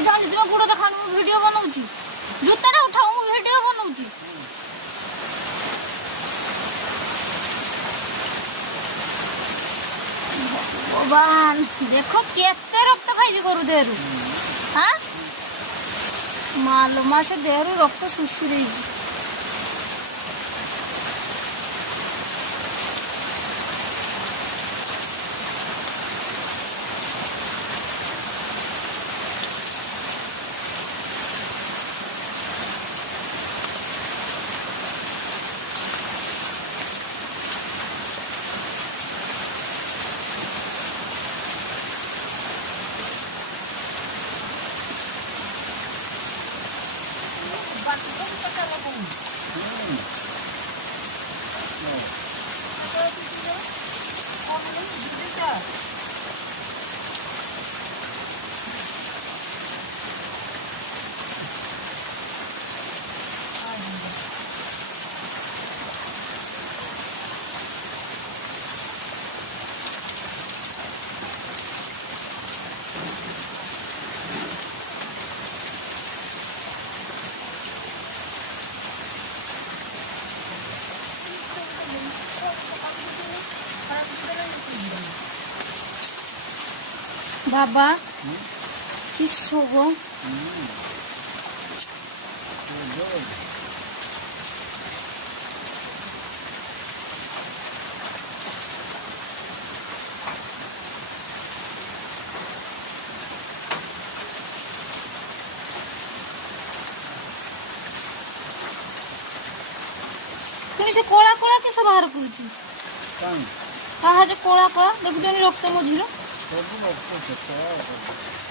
ଆଉ ଜାଣିଥିବ ଗୋଡ଼ ଦେଖାଣି ମୁଁ ଭିଡ଼ିଓ ବନଉଛି ଜୁତାଟା ଉଠାଉ ମୁଁ ଭିଡ଼ିଓ ବନଉଛି भगवान देख केते रक्त खाई करू देहरु हाँ मालूमा से देहरु रक्त सुशी रही बाबा किस शोभो पुणी से कोला कोला किस बाहर करूची कहा जो कोला कोला देखुचनी रक्त मझिरो सब रक्त